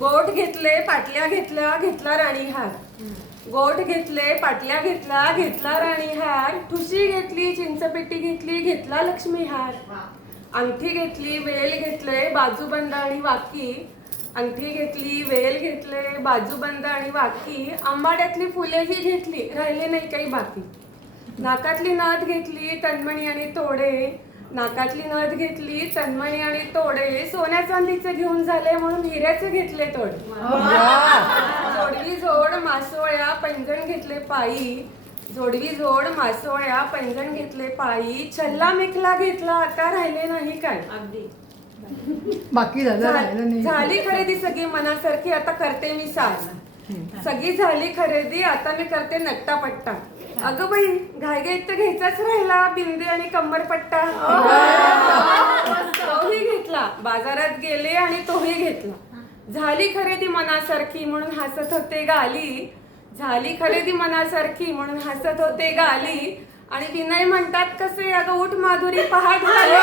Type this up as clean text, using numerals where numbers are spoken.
गोठ घेतले पाटल्या घेतल्या घेतला राणी हार. गोठ घेतले पाटल्या घेतल्या घेतला राणी हार. ठुशी घेतली चिंचपेटी घेतली घेतला लक्ष्मी हार. अंगठी घेतली वेल घेतले बाजूबंद आणि वाकी. अंगठी घेतली वेल घेतले बाजूबंद आणि वाकी. आंबाड्यातली फुलेही घेतली राहिले नाही काही बाकी. नाकातली नथ घेतली तन्मणी आणि तोडे. नाकातली नथ घेतली तन्मणी आणि तोडे. सोन्या चांदीचे घेऊन झाले म्हणून हिऱ्याचे घेतले तोडे. जोडवी जोड मासोळ्या पैंजण घेतले पायी. जोडवी जोड मासोळ्या पैंजण घेतले पायी. छल्ला मेखला घेतला आता राहिले नाही काय. अगदी बाकी झाली खरेदी सगळी मनासारखी आता करते मी साज. सगळी झाली खरेदी आता मी करते नट्टापट्टा. अगं बाई घाईघाईत तर घ्यायचाच राहिला बिंदी आणि कंबरपट्टा. तोही घेतला बाजारात गेले आणि तोही घेतला. झाली खरेदी मनासारखी म्हणून हसत होते गाली. झाली खरेदी मनासारखी म्हणून हसत होते गाली. आणि विनय म्हणतात कसे अगं उठ माधुरी पहाट झाली.